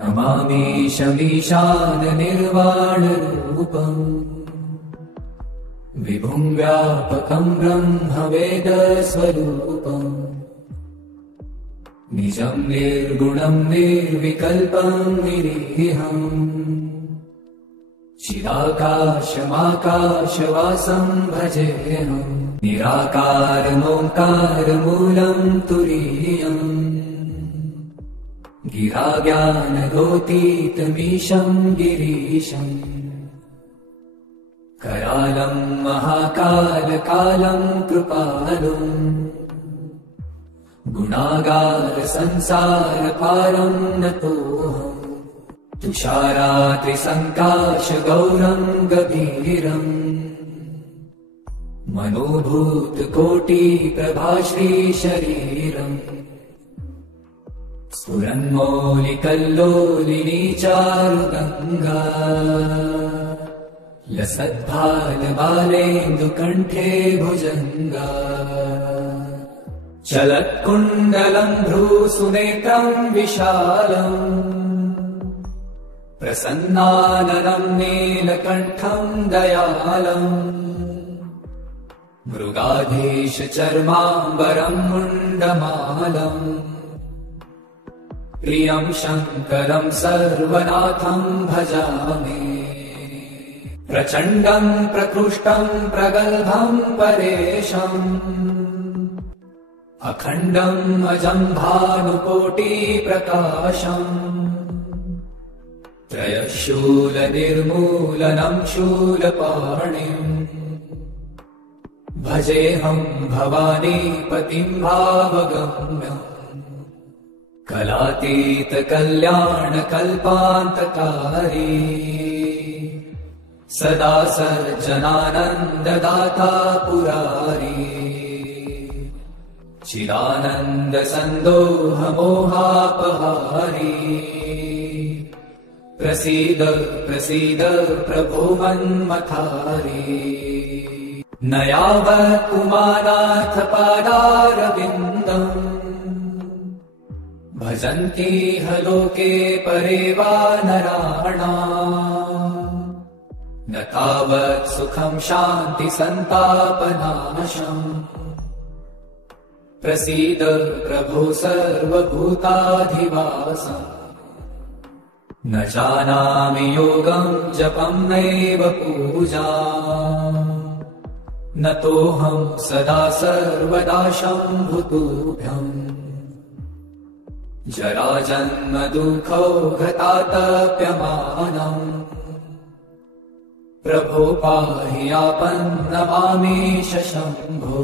नमामीशमीशाननिर्वाणरूपम् विभुं व्यापकं ब्रह्मवेदस्वरूपम् निजं निर्गुणं निर्विकल्पं निरीहम् चिदाकाशमाकाशवासं भजेऽहम् निराकारमोङ्कारमूलं तुरीयम् गिराज्ञानगोतीतमीशं गिरीशम् करालं महाकालकालं कृपालुम् गुणागारसंसारपारं नतोऽहम् तुषारात्रिसङ्काशगौरं गभीरम् मनोभूतकोटिप्रभाश्रीशरीरम् स्फुरन्मौलिकल्लोलिनी चारुगङ्गा लसद्भालबालेन्दुकण्ठे भुजङ्गा चलत्कुण्डलं भ्रूसुनेत्रं विशालम् प्रसन्नाननं नीलकण्ठं दयालम् मृगाधीशचर्माम्बरं मुण्डमालम् प्रियं शङ्करं सर्वनाथं भजामि प्रचण्डं प्रकृष्टं प्रगल्भं परेशम् अखण्डम् अजं भानुकोटिप्रकाशम् त्रयशूलनिर्मूलनं शूलपाणिम् भजेऽहं भवानीपतिं भावगम्यम् कलातीतकल्याणकल्पान्तकारी सदा सज्जनानन्ददाता पुरारी चिदानन्दसन्दोहमोहापहारी प्रसीद प्रसीद प्रभो मन्मथारी न यावत् उमानाथ पादारविन्दम् भजन्ति ह लोके परे वा नराणाम् न तावत् सुखं शान्ति सन्तापनाशम् प्रसीद प्रभो सर्वभूताधिवासम् न जानामि योगं जपं नैव पूजा न तोऽहं सदा सर्वदा शम्भुतुभ्यम् जराजन्म दुःखौघतातप्यमानम् प्रभो पाहि आपन्नमामीश शम्भो।